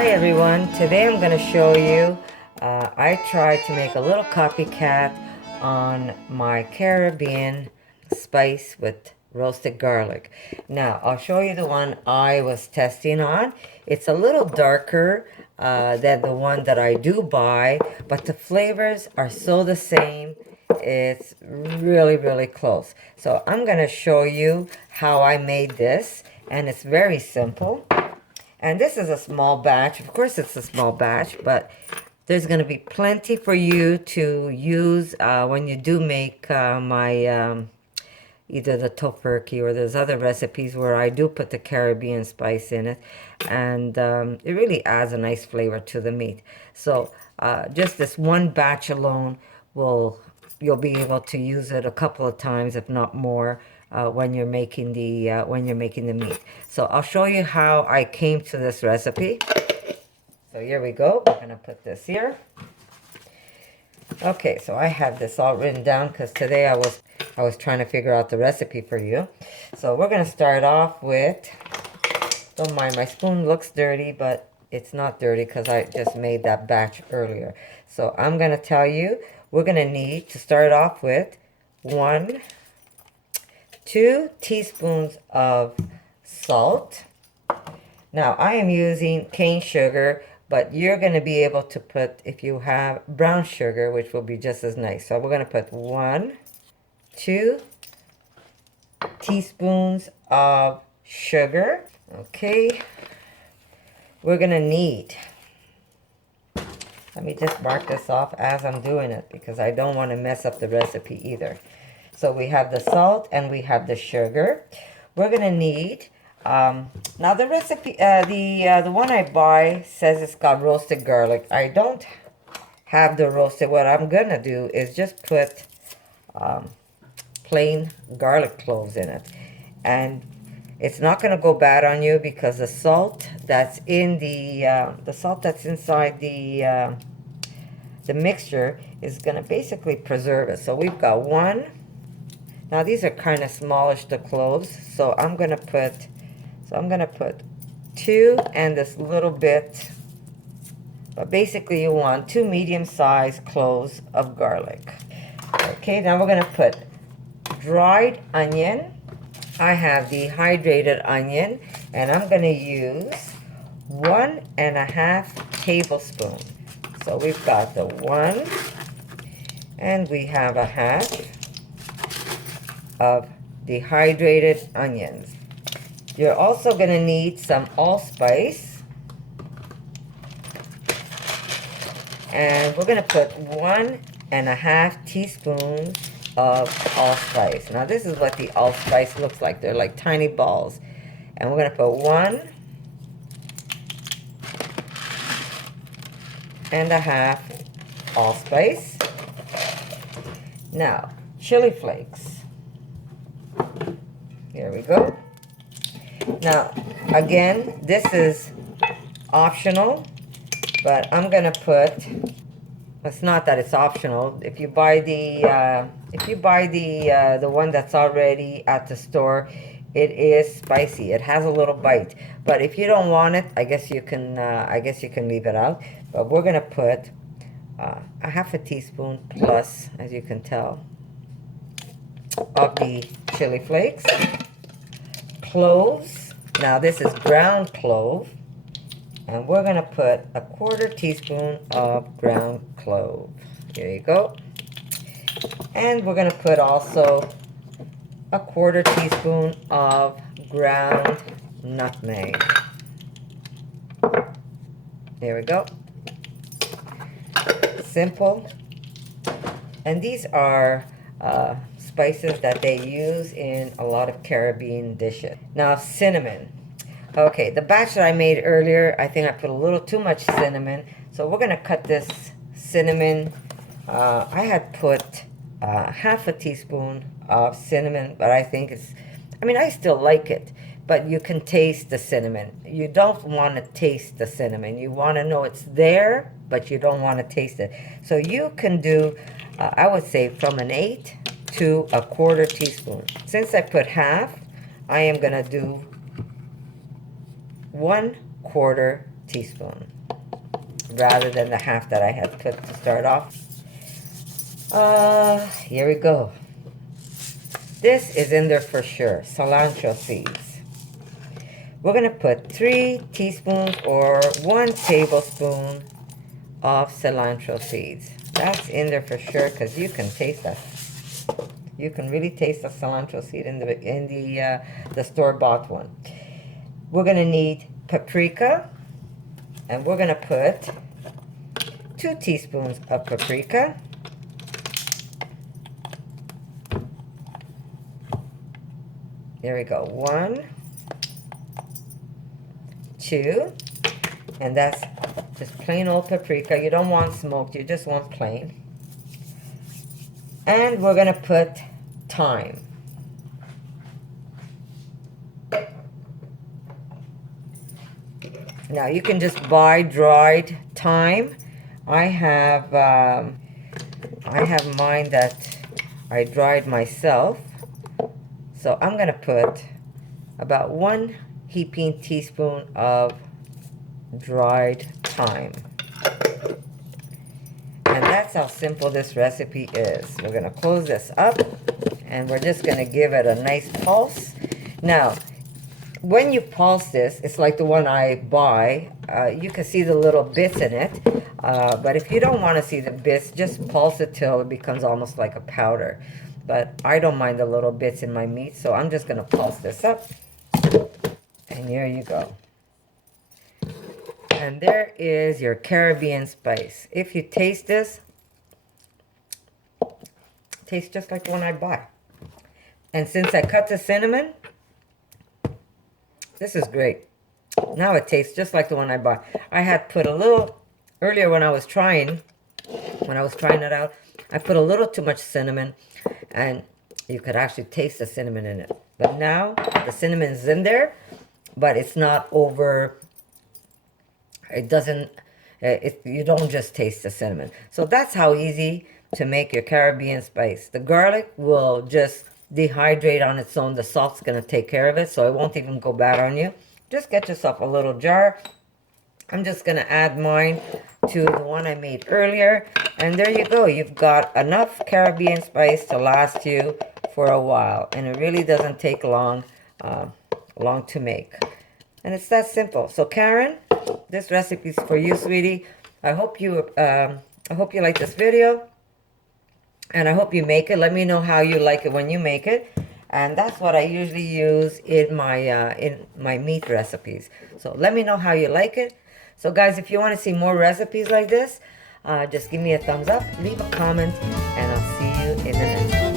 Hi everyone, today I'm going to show you, I tried to make a little copycat on my Caribbean spice with roasted garlic. Now I'll show you the one I was testing on. It's a little darker than the one that I do buy, but the flavors are so the same. It's really close. So I'm going to show you how I made this, and it's very simple. And this is a small batch. Of course, it's a small batch, but there's going to be plenty for you to use when you do make my either the tofurkey or there's other recipes where I do put the Caribbean spice in it. And it really adds a nice flavor to the meat. So just this one batch alone you'll be able to use it a couple of times, if not more, when you're making the meat. So I'll show you how I came to this recipe. So here we go. We're gonna put this here. Okay, so I have this all written down because today I was trying to figure out the recipe for you. So we're gonna start off with, don't mind my spoon looks dirty, but it's not dirty because I just made that batch earlier. So I'm gonna tell you, we're gonna need to start off with 2 teaspoons of salt. Now I am using cane sugar, but you're going to be able to put, if you have brown sugar, which will be just as nice. So we're going to put 2 teaspoons of sugar. Okay. We're going to need, let me just mark this off as I'm doing it because I don't want to mess up the recipe either. So we have the salt and we have the sugar. We're going to need, now the recipe, the one I buy says it's got roasted garlic. I don't have the roasted. What I'm going to do is just put plain garlic cloves in it. And it's not going to go bad on you because the salt that's in the salt that's inside the mixture is going to basically preserve it. So we've got 1. Now these are kind of smallish, the cloves, so I'm gonna put 2 and this little bit, but basically you want 2 medium-sized cloves of garlic. Okay, now we're gonna put dried onion. I have dehydrated onion, and I'm gonna use 1.5 tablespoons. So we've got the 1, and we have a half of dehydrated onions. You're also going to need some allspice. And we're going to put 1.5 teaspoons of allspice. Now this is what the allspice looks like. They're like tiny balls. And we're going to put 1.5 allspice. Now, chili flakes. Here we go. Now, again, this is optional, but I'm gonna put. It's not that it's optional. If you buy the one that's already at the store, it is spicy. It has a little bite. But if you don't want it, I guess you can leave it out. But we're gonna put a half a teaspoon plus, as you can tell, of the chili flakes. Cloves. Now this is ground clove, and we're gonna put a 1/4 teaspoon of ground clove. Here you go. And we're gonna put also a 1/4 teaspoon of ground nutmeg. There we go. Simple. And these are spices that they use in a lot of Caribbean dishes. Now, cinnamon. Okay, the batch that I made earlier, I think I put a little too much cinnamon. So we're going to cut this cinnamon. I had put half a teaspoon of cinnamon, but I think I still like it. But you can taste the cinnamon. You don't want to taste the cinnamon. You want to know it's there, but you don't want to taste it. So you can do, I would say, from an 1/8 to a 1/4 teaspoon. Since I put half, I am going to do 1/4 teaspoon rather than the half that I had put to start off. Here we go. This is in there for sure, cilantro seeds. We're going to put 3 teaspoons or 1 tablespoon of cilantro seeds. That's in there for sure because you can taste that. You can really taste the cilantro seed in the store-bought one. We're going to need paprika, and we're going to put 2 teaspoons of paprika. There we go. 1, 2, and that's just plain old paprika. You don't want smoked, you just want plain. And we're going to put thyme. Now you can just buy dried thyme. I have mine that I dried myself. So I'm going to put about 1 heaping teaspoon of dried thyme. And that's how simple this recipe is. We're going to close this up and we're just going to give it a nice pulse. Now, when you pulse this, it's like the one I buy. You can see the little bits in it. But if you don't want to see the bits, just pulse it till it becomes almost like a powder. But I don't mind the little bits in my meat, so I'm just going to pulse this up. And here you go. And there is your Caribbean spice. If you taste this, it tastes just like the one I buy. And since I cut the cinnamon, this is great. Now it tastes just like the one I buy. I had put a little, earlier when I was trying it out, I put a little too much cinnamon, and you could actually taste the cinnamon in it. But now the cinnamon's in there, but it's not over. It doesn't, you don't just taste the cinnamon. So that's how easy to make your Caribbean spice. The garlic will just dehydrate on its own. The salt's going to take care of it, so it won't even go bad on you. Just get yourself a little jar. I'm just going to add mine to the one I made earlier. And there you go. You've got enough Caribbean spice to last you for a while. And it really doesn't take long to make. And it's that simple. So Karen, this recipe is for you, sweetie. I hope you like this video. And I hope you make it. Let me know how you like it when you make it. And that's what I usually use in my meat recipes. So let me know how you like it. So guys, if you want to see more recipes like this, just give me a thumbs up, leave a comment, and I'll see you in the next one.